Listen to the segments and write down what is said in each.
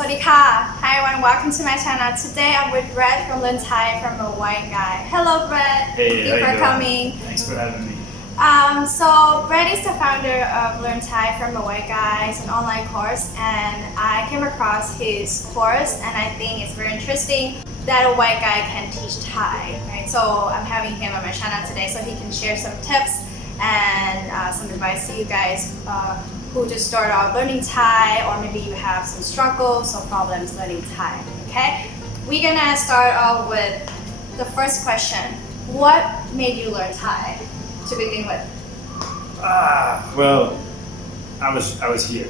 สวัสดีค่ะ Hi everyone, welcome to my channel. Today I'm with Brett from Learn Thai from a White Guy. Hello Brett, Hey, thank you for coming. Thanks for having me. So Brett is the founder of Learn Thai from a White Guy. It's an online course and I came across his course and I think it's very interesting that a white guy can teach Thai, right? So I'm having him on my channel today so he can share some tips and some advice to you guys who just start out learning Thai, or maybe you have some struggles or problems learning Thai, okay? We're gonna start off with the first question. What made you learn Thai to begin with? Well, I was here.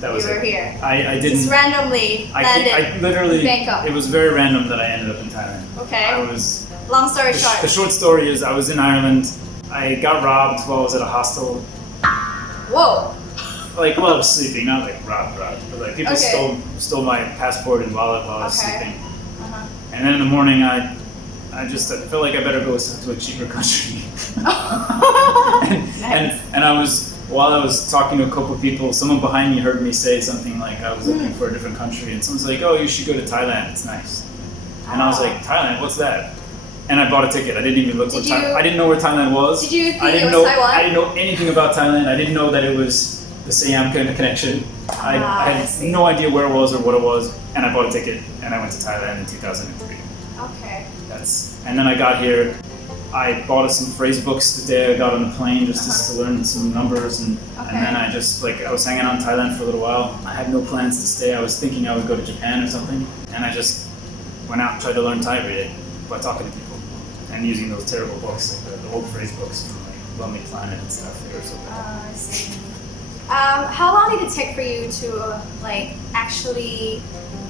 That was You were it. here. I didn't. Just randomly landed I literally. Bangkok. It was very random that I ended up in Thailand. Okay. I was. Long story short. The short story is I was in Ireland. I got robbed while I was at a hostel. Whoa. Like while I was sleeping, not like robbed, but like people Okay. stole my passport and wallet while I was Okay. sleeping. Uh-huh. And then in the morning, I felt like I better go to a cheaper country. and I was, while I was talking to a couple of people, someone behind me heard me say something like I was looking for a different country, and someone's like, "Oh, you should go to Thailand. It's nice." And I was like, "Thailand? What's that?" And I bought a ticket. I didn't even look. I didn't know where Thailand was. Did you think I didn't it know. was Taiwan? I didn't know anything about Thailand. I didn't know that it was the Siam kind of connection. I had no idea where it was or what it was, and I bought a ticket and I went to Thailand in 2003. Okay. And then I got here. I bought some phrase books the day I got on the plane just to learn some numbers, and then I just I was hanging out in Thailand for a little while. I had no plans to stay. I was thinking I would go to Japan or something, and I just went out and tried to learn Thai every day by talking to people and using those terrible books, like the old phrase books from like Lonely Planet and stuff. They were so bad. I see. How long did it take for you to actually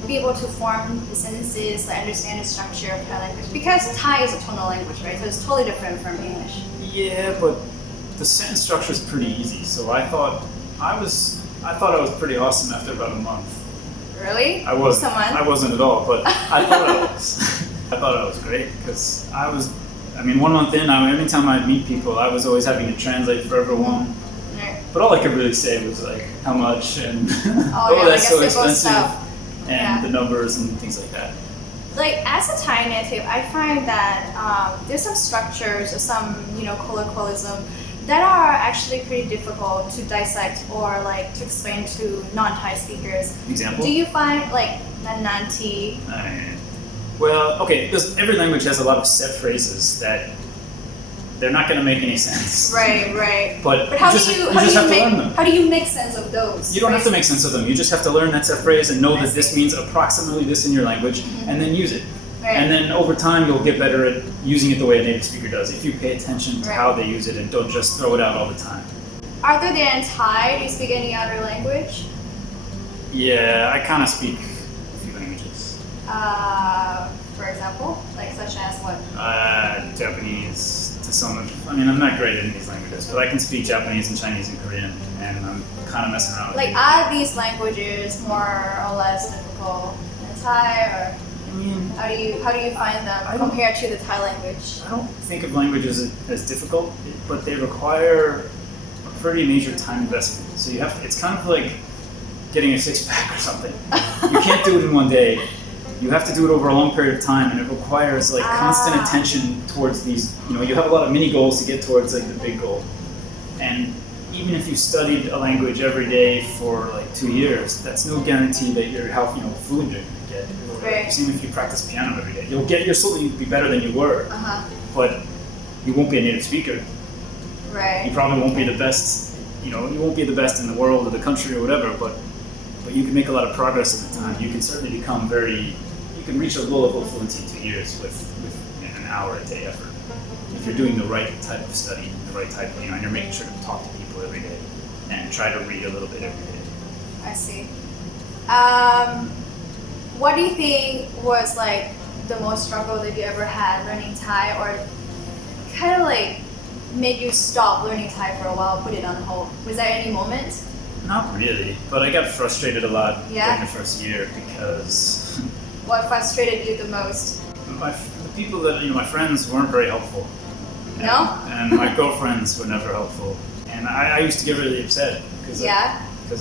be able to form the sentences, understand the structure of Thai language? Because Thai is a tonal language, right? So it's totally different from English. Yeah, but the sentence structure is pretty easy. So I thought I was pretty awesome after about a month. Really? I wasn't at all, but I thought I was. I thought I was great because I mean, 1 month in, every time I'd meet people, I was always having to translate for everyone. Right. But all I could really say was like, how much, and that's so expensive, and the numbers and things like that. As a Thai native, I find that there's some structures or some, colloquialism that are actually pretty difficult to dissect or to explain to non-Thai speakers. Example? Do you find nananti? Well, okay, because every language has a lot of set phrases that they're not going to make any sense. Right. But how do you make sense of those? You don't have to make sense of them. You just have to learn that set phrase and know that this means approximately this in your language, and then use it. Right. And then over time, you'll get better at using it the way a native speaker does, if you pay attention to how they use it and don't just throw it out all the time. Other than Thai, do you speak any other language? Yeah, I kind of speak a few languages. For example, such as what? Japanese. I mean, I'm not great in these languages, but I can speak Japanese and Chinese and Korean, and I'm kind of messing around with it. Are these languages more or less difficult than Thai, or how do you find them compared to the Thai language? I don't think of languages as difficult, but they require a pretty major time investment. So it's kind of like getting a six-pack or something. You can't do it in one day. You have to do it over a long period of time, and it requires constant attention towards these. You have a lot of mini goals to get towards the big goal. And even if you studied a language every day for 2 years, that's no guarantee that you're how fluent you're going to get. Right. Even if you practice piano every day, you'll certainly be better than you were. But you won't be a native speaker. Right. You probably won't be the best. You won't be the best in the world or the country or whatever. But you can make a lot of progress at the time. You can certainly become You can reach a level of fluency in 2 years with an hour a day effort. If you're doing the right type of study, the right type of, and you're making sure to talk to people every day and try to read a little bit every day. I see. What do you think was the most struggle that you ever had learning Thai, or kind of made you stop learning Thai for a while, put it on hold? Was there any moment? Not really, but I got frustrated a lot during the first year because. What frustrated you the most? The people that, my friends weren't very helpful. No? And my girlfriends were never helpful. And I used to get really upset because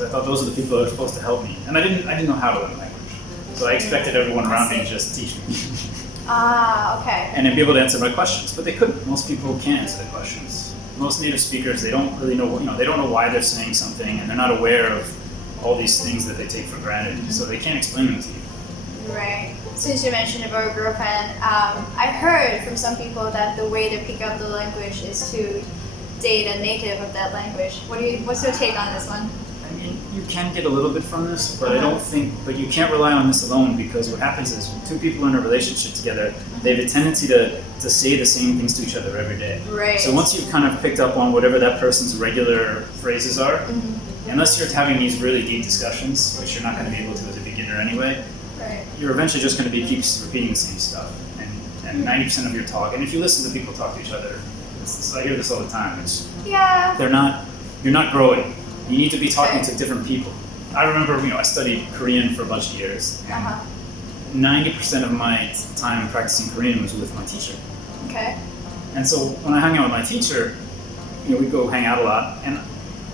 I thought those are the people that are supposed to help me. And I didn't know how to learn language. So I expected everyone around me to just teach me. Okay. And then be able to answer my questions, but they couldn't. Most people can't answer the questions. Most native speakers, they don't really know, they don't know why they're saying something, and they're not aware of all these things that they take for granted, so they can't explain them to you. Right. Since you mentioned about your girlfriend, I heard from some people that the way to pick up the language is to date a native of that language. What's your take on this one? I mean, you can get a little bit from this, but I don't think, but you can't rely on this alone, because what happens is when two people in a relationship together, they have a tendency to say the same things to each other every day. Right. So once you've kind of picked up on whatever that person's regular phrases are, unless you're having these really deep discussions, which you're not going to be able to as a beginner anyway, Right. you're eventually just going to keep repeating the same stuff. And 90% of your talk, and if you listen to people talk to each other, I hear this all the time, Yeah. you're not growing. You need to be talking to different people. I remember, I studied Korean for a bunch of years, and 90% of my time practicing Korean was with my teacher. Okay. And so when I hung out with my teacher, we'd go hang out a lot, and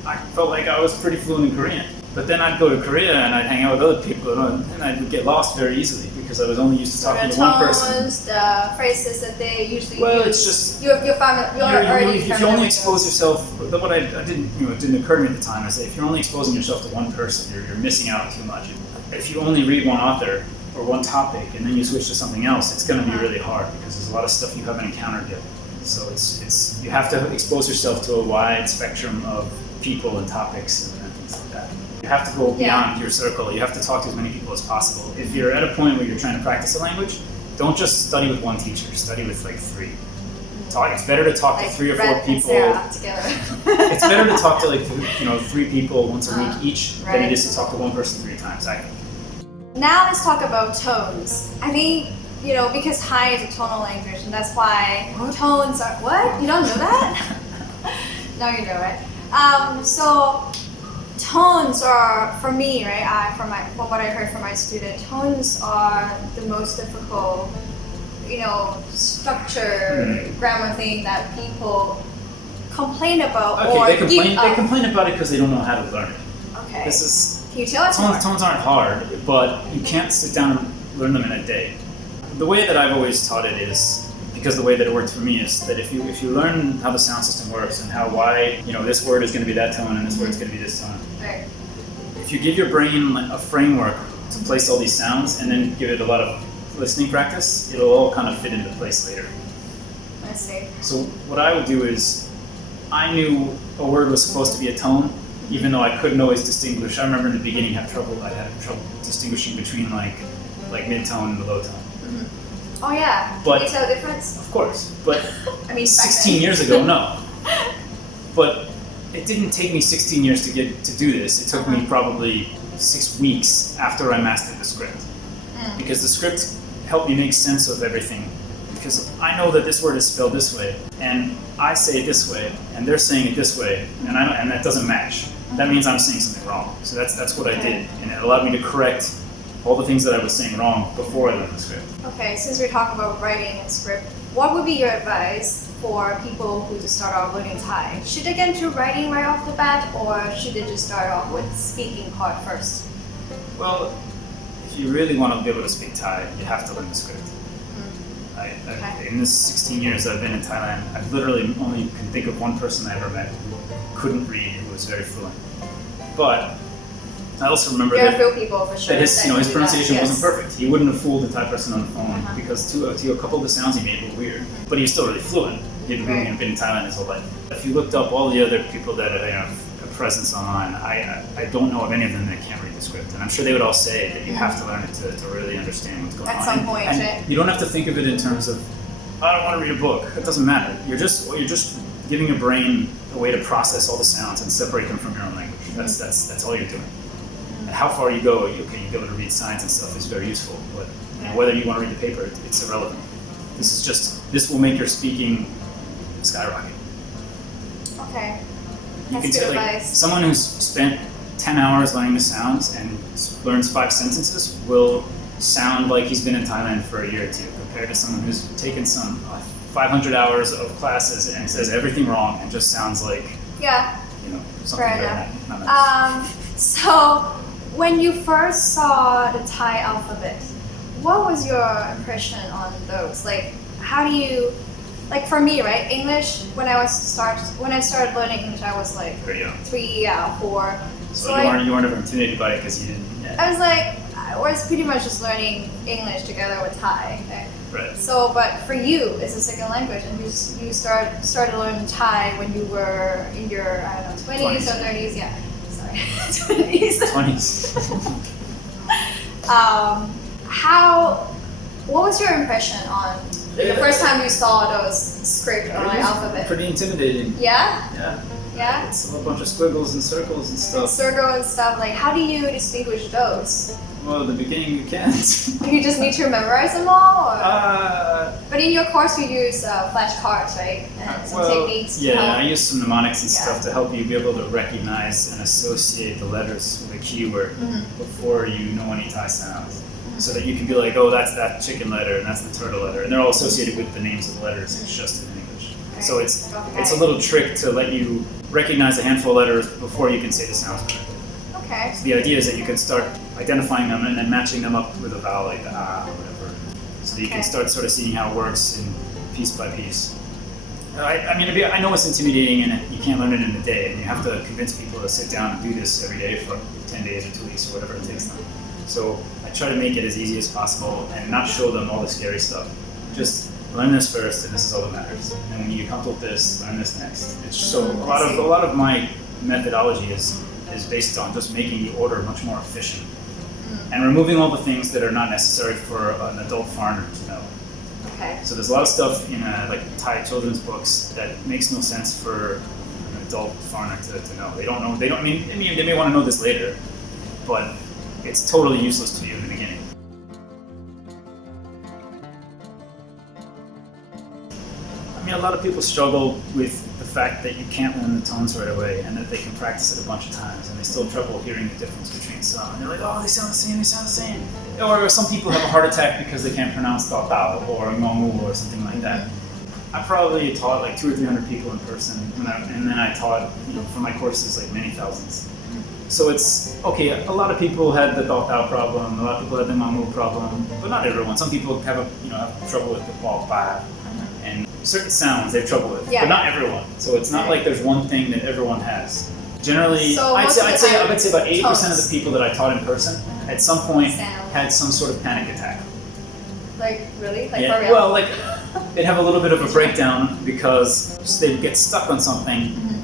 I felt like I was pretty fluent in Korean. But then I'd go to Korea and I'd hang out with other people, and I would get lost very easily because I was only used to talking to one person. The phrases that they usually Well, use. it's just you're already if you only expose yourself. What I didn't, it didn't occur to me at the time is that if you're only exposing yourself to one person, you're missing out too much. If you only read one author or one topic and then you switch to something else, it's going to be really hard because there's a lot of stuff you haven't encountered yet. So it's you have to expose yourself to a wide spectrum of people and topics and things like that. You have to go beyond your circle. You have to talk to as many people as possible. If you're at a point where you're trying to practice a language, don't just study with one teacher. Study with like 3. It's better to talk to 3 or 4 people. Together. It's better to talk to 3 people once a week each than it is to talk to one person 3 times. I think. Now let's talk about tones. I think because Thai is a tonal language, and that's why tones are what? You don't know that? No, you know it. So tones are, for me, right? From what I heard from my student, tones are the most difficult, structure, grammar thing that people complain about or they complain about it because they don't know how to learn it. Okay. Can you tell us more? Tones aren't hard, but you can't sit down and learn them in a day. The way that I've always taught it is, because the way that it worked for me is that if you learn how the sound system works and why this word is going to be that tone and this word is going to be this tone. Right. If you give your brain a framework to place all these sounds and then give it a lot of listening practice, it'll all kind of fit into place later. I see. So what I would do is, I knew a word was supposed to be a tone, even though I couldn't always distinguish. I remember in the beginning I had trouble distinguishing between like mid-tone and the low tone. Mm-hmm. Oh yeah. But, can you tell the difference? Of course, but I mean, 16 years ago, no. But it didn't take me 16 years to do this. It took me probably 6 weeks after I mastered the script. Because the script helped me make sense of everything. Because I know that this word is spelled this way, and I say it this way, and they're saying it this way, and that doesn't match. That means I'm saying something wrong. So that's what I did, and it allowed me to correct all the things that I was saying wrong before I learned the script. Okay, since we're talking about writing and script, what would be your advice for people who just start off learning Thai? Should they get into writing right off the bat, or should they just start off with speaking part first? Well, if you really want to be able to speak Thai, you have to learn the script. In this 16 years I've been in Thailand, I've literally only can think of one person I ever met who couldn't read, who was very fluent. But I also remember there are a few people for sure that his pronunciation wasn't yes. perfect. He wouldn't have fooled the Thai person on the phone because to a couple of the sounds he made were weird. But he was still really fluent. He'd been in Thailand his whole life. If you looked up all the other people that have a presence online, I don't know of any of them that can't read the script. And I'm sure they would all say that you have to learn it to really understand what's going on. At some point, and you don't have to think of it in terms of, I don't want to read a book. It doesn't matter. You're just giving your brain a way to process all the sounds and separate them from your own language. That's all you're doing. And how far you go, you'll be able to read signs and stuff is very useful. But whether you want to read the paper, it's irrelevant. This will make your speaking skyrocket. Okay. You That's can good say, advice. someone who's spent 10 hours learning the sounds and learns 5 sentences will sound like he's been in Thailand for a year or 2, compared to someone who's taken some 500 hours of classes and says everything wrong and just sounds like Yeah. something Fair very enough. not nice. So when you first saw the Thai alphabet, what was your impression on those? Like, how do you, like for me, right? English. When I started learning English, I was like Very young. 3, 4. So you weren't ever intimidated by it because you didn't. Yeah. I was like, I was pretty much just learning English together with Thai. Right. So, but for you, it's a second language, and you started learning Thai when you were in your, I don't know, 20s or 30s. Yeah, sorry, 20s. 20s. What was your impression on the first time you saw those script or like alphabet? Pretty intimidating. Yeah. Yeah. Yeah. It's a bunch of squiggles and circles and stuff. Circle and stuff. Like, how do you distinguish those? Well, at the beginning you can't. You just need to memorize them all? Or? Uh, But in your course you use flashcards, right? And some techniques to yeah, help. I use some mnemonics and Yeah. stuff to help you be able to recognize and associate the letters with a keyword Mhm. before you know any Thai sounds. So that you can be like, oh, that's that chicken letter and that's the turtle letter. And they're all associated with the names of the letters. It's just in English. So it's a little trick to let you recognize a handful of letters before you can say the sounds correctly. Okay. So the idea is that you can start identifying them and then matching them up with a vowel like the ah or whatever. So that you can Okay. start sort of seeing how it works in piece by piece. I mean, I know it's intimidating and you can't learn it in a day, and you have to convince people to sit down and do this every day for 10 days or 2 weeks or whatever it takes them. So I try to make it as easy as possible and not show them all the scary stuff. Just learn this first, and this is all that matters. And when you come with this, learn this next. It's so a lot of my methodology is based on just making the order much more efficient and removing all the things that are not necessary for an adult foreigner to know. Okay. So there's a lot of stuff in like Thai children's books that makes no sense for an adult foreigner to know. They don't know. I mean, they may want to know this later, but it's totally useless to you in the beginning. I mean, a lot of people struggle with the fact that you can't learn the tones right away and that they can practice it a bunch of times and they still have trouble hearing the difference between some. And they're like, oh, they sound the same. Or some people have a heart attack because they can't pronounce tao tao or ngongu or something like that. I probably taught like 200 or 300 people in person, and then I taught, for my courses, like many thousands. So it's, okay, a lot of people had the tao tao problem, a lot of people had the ngongu problem, but not everyone. Some people have trouble with the pa pa. And certain sounds they have trouble with, but not everyone. So it's not like there's one thing that everyone has. Generally, So I'd say about 80% of the tones. people that I taught in person at some point Sound. had some sort of panic attack. Like, really? Like, Yeah. for real? Well, like they'd have a little bit of a breakdown because they'd get stuck on something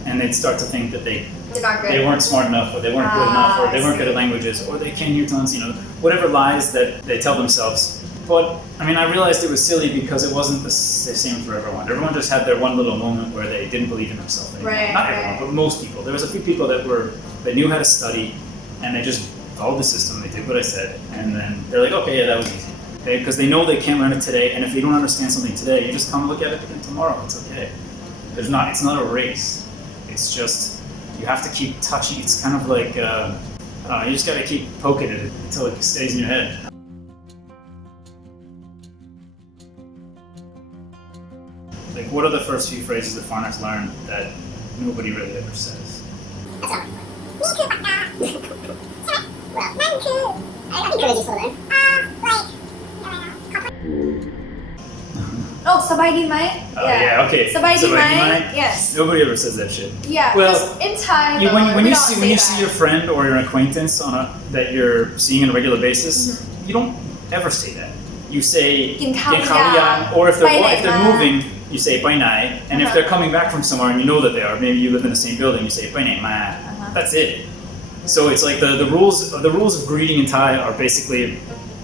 and they'd start to think that They're not good. they weren't smart enough, or they weren't good enough, or I they weren't good see. at languages, or they can't hear tones, whatever lies that they tell themselves. But, I mean, I realized it was silly because it wasn't the same for everyone. Everyone just had their one little moment where they didn't believe in themselves anymore. Right, Not right. everyone, but most people. There was a few people that knew how to study, and they just followed the system, they did what I said, and then they're like, okay, yeah, that was easy. Because they know they can't learn it today, and if you don't understand something today, you just come look at it again tomorrow. It's okay. It's not a race. It's just, you have to keep touching. It's kind of like, you just gotta keep poking at it until it stays in your head. Like, what are the first few phrases that foreigners learn that nobody really ever says? Oh, sabay di mai? Oh, yeah, okay. Sabay di Sabay di mai? mai? Yes. Nobody ever says that shit. Yeah. Well, 'cause in Thai, When we you don't see say your that. friend or your acquaintance that you're seeing on a regular basis, you don't ever say that. You say กินข้าว "กินข้าวยาง," or if ไปไหน they're มา moving, you say "ไปไหน," and if Uh-huh. they're coming back from somewhere and you know that they are, maybe you live in the same building, you say "ไปไหนมา." That's it. So it's like the rules of greeting in Thai are basically,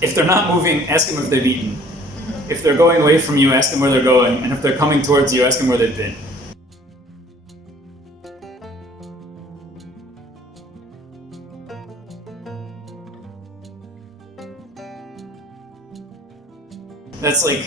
if they're not moving, ask them if they've eaten. If they're going away from you, ask them where they're going, and if they're coming towards you, ask them where they've been. That's like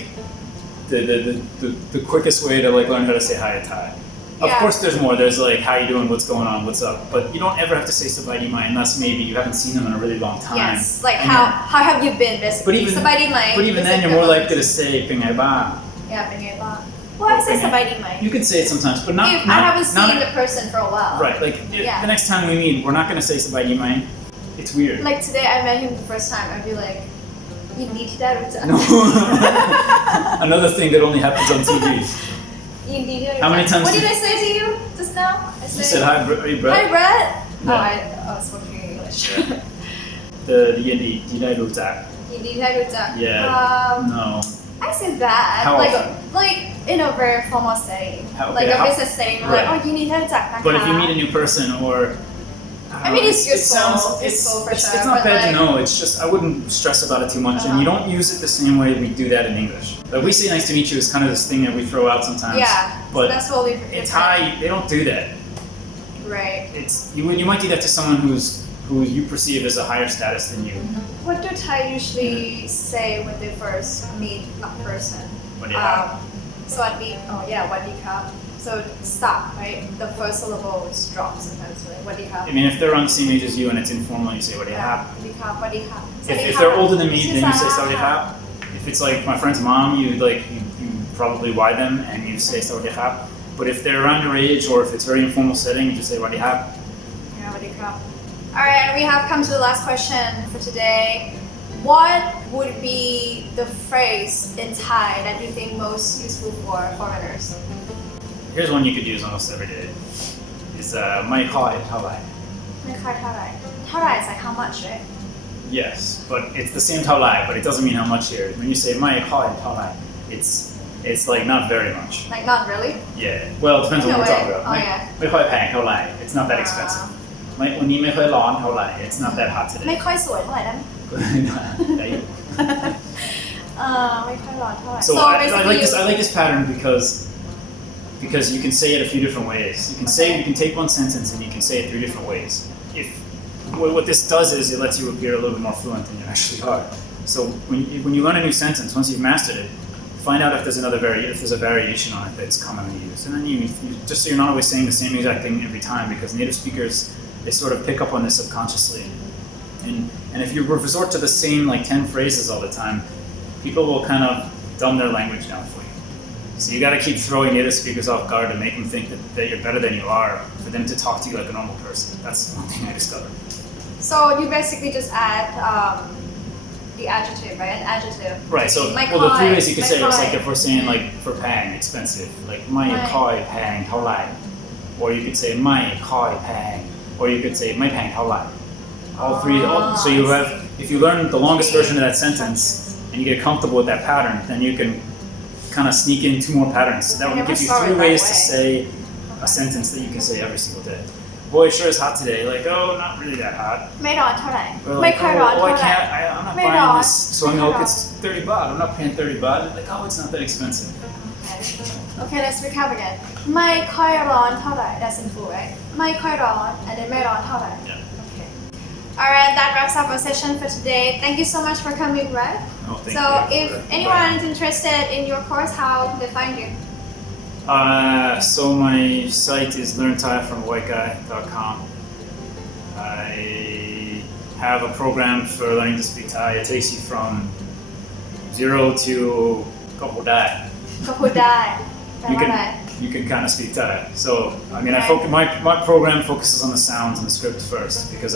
the quickest way to like learn how to say hi in Thai. Of Yeah. course, there's more. There's like, how you doing? What's going on? What's up? But you don't ever have to say sabay di mai unless maybe you haven't seen them in a really long time. Yes. Like, And how have you been, basically? But even- sabay di mai. But even is then, it you're more good? likely to say "เป็นไงบ้าง?" Yeah, เป็นไงบ้าง? Well, I say sabay di mai. You can say it sometimes, but not. If I haven't seen the person for a while. Right. Like Yeah. the next time we meet, we're not going to say sabay di mai. it's weird. Like today, I met him the first time. I'd be like, Untitled. No. Another thing that only happens on TV. How many times? What did I say to you just now? I You said hi, are you Brett? Hi, Brett. No. Oh, I was speaking English. The Untitled Chapter. Yeah. No. I said that How like often? like in a very formal setting, like a business setting. Right. Like, oh, you need to talk. But if you meet a new person, or I mean, it's useful. It's useful for sure. It's not but bad like, to know. It's just I wouldn't stress about it too much, and you don't use it the same way we do that in English. Like we say "nice to meet you" is kind of this thing that we throw out sometimes. Yeah, but that's what we. in Thai, they don't do that. Right. It's you might do that to someone who you perceive as a higher status than you. What do Thai usually say when they first meet a person? What do you have? Swaddi. Oh yeah, Waddi Kap. So stop, right? The first syllable is dropped sometimes, right? Waddi Kap. I mean, if they're on the same age as you and it's informal, you say "what do you have?" Waddi Kap, Waddi Kap. If they're older than me, then you say "Sawadee Khap." If it's like my friend's mom, you probably Y them and you say "Sawadee Khap." But if they're around your age or if it's very informal setting, you just say "Waddi Khap." Yeah, Waddi Kap. All right, and we have come to the last question for today. What would be the phrase in Thai that you think most useful for foreigners? Here's one you could use almost every day. Is "ไม่ค่อยเท่าไหร่." ไม่ค่อยเท่าไหร่ เท่าไหร่ is like how much, right? Yes, but it's the same เท่าไหร่, but it doesn't mean how much here. When you say ไม่ค่อยเท่าไหร่, it's like not very much. Like not really? Yeah. Well, it depends on what we're talking about. Oh yeah. ไม่ค่อยแพงเท่าไหร่. It's not that expensive. วันนี้ไม่ค่อยร้อนเท่าไหร่. It's not that hot ไม่ today. ค่อยสวยเท่าไหร่ได้ไหม ได้อยู่. ไม่ค่อยร้อนเท่าไหร่ So I basically like this pattern because you can say it a few different ways. You can take one sentence and you can say it 3 different ways. What this does is it lets you appear a little bit more fluent than you actually are. So when you learn a new sentence, once you've mastered it, find out if there's a variation on it that's commonly used, and then you just so you're not always saying the same exact thing every time, because native speakers, they sort of pick up on this subconsciously, and if you resort to the same like 10 phrases all the time, people will kind of dumb their language down for you. So you got to keep throwing native speakers off guard to make them think that you're better than you are, for them to talk to you like a normal person. That's one thing I discovered. So you basically just add the adjective, right? An adjective. Right. So the 3 ways you could say it is like if we're saying like for pang, expensive, like ไม่ค่อยแพงเท่าไหร่, or you could say ไม่ค่อยแพง, or you could say ไม่แพงเท่าไหร่. All 3. So you have, if you learn the longest version of that sentence and you get comfortable with that pattern, then you can kind of sneak in 2 more patterns. So that would give you 3 ways to say a sentence that you can say every single day. Boy, it sure is hot today. Like, oh, not really that hot. ไม่ร้อนเท่าไหร่ Or ไม่ like, ค่อยร้อน oh, เท่า I ไหร่ can't, I'm not buying this soy milk. It's 30 baht. I'm not paying 30 baht. Like, oh, it's not that expensive. Okay, let's recap again. ไม่ค่อยร้อนเท่าไหร่ That's in full, right? ไม่ค่อยร้อน and then ไม่ร้อนเท่าไหร่ Yeah. Okay. Alright, that wraps up our session for today. Thank you so much for coming, Brett. Oh, thank So you if for anyone inviting is interested in your course, how can they find you? So my site is learnthaiFromAWhiteGuy.com. I have a program for learning to speak Thai. It takes you from 0 to ก็พูดได้ ก็พูดได้แปล You ว่าอะไร can you can kind of speak Thai. So I mean, Okay. my program focuses on the sounds and the script first, because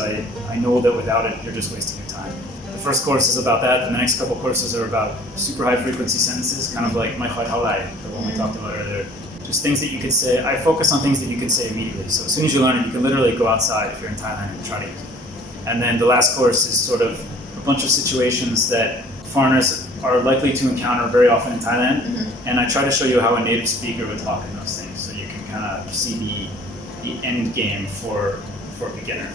I know that without it you're just wasting your time. The first course is about that, and the next couple courses are about super high frequency sentences, kind of like "mai khoi thao lai," the one we talked about earlier. Just things that you could say. I focus on things that you can say immediately. So as soon as you learn it, you can literally go outside if you're in Thailand and try to use it. And then the last course is sort of a bunch of situations that foreigners are likely to encounter very often in Thailand. And I try to show you how a native speaker would talk in those things, so you can kind of see the end game for a beginner.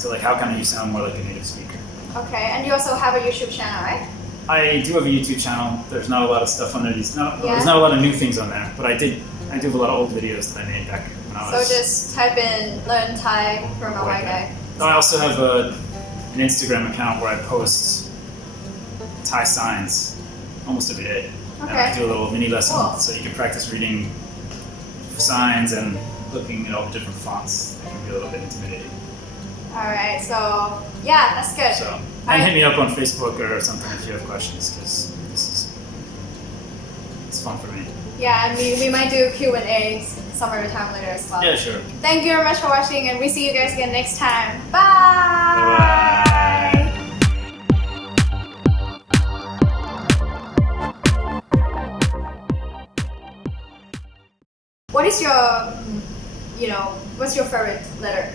So like, how can you sound more like a native speaker? Okay, and you also have a YouTube channel, right? I do have a YouTube channel. There's not a lot of stuff on there. Yeah. There's not a lot of new things on there, but I do have a lot of old videos that I made back when I So was. just type in learn Thai from a white guy. I also have an Instagram account where I post Thai signs almost every day. And I Okay. do a little mini lesson, Cool. so you can practice reading signs and looking at all the different fonts. It can be a little bit intimidating. Alright, so yeah, that's good. So, Alright. and hit me up on Facebook or something if you have questions, because it's fun for me. Yeah, and we might do Q&As some other time later as well. Yeah, sure. Thank you very much for watching, and we see you guys again next time. Bye! Bye-bye. what is your what's your favorite letter?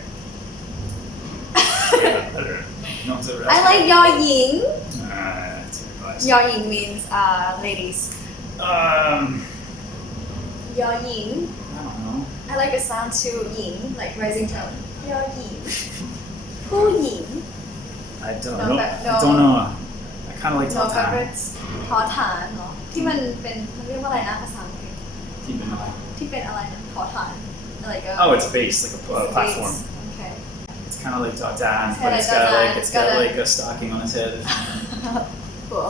Yeah, better. No one's ever I asked like me. Yao Ying. That's advice. Yao Ying means ladies. Yao Ying. I don't know. I like the sound too. Ying, like rising tone. Yao Ying. Hu Ying. I don't No, know. no. I don't know. I kind of like No Tao Tan. favorites. ทอฐานเนาะที่มันเป็นมันเรียกว่าอะไรนะภาษาอังกฤษ ที่เป็นอะไร ที่เป็นอะไรนะทอฐาน like a Oh, it's a base, like a platform. Okay. It's kind of like Tao Tan, It's but kinda it's got Tao Tan. like a stocking on his head. Cool.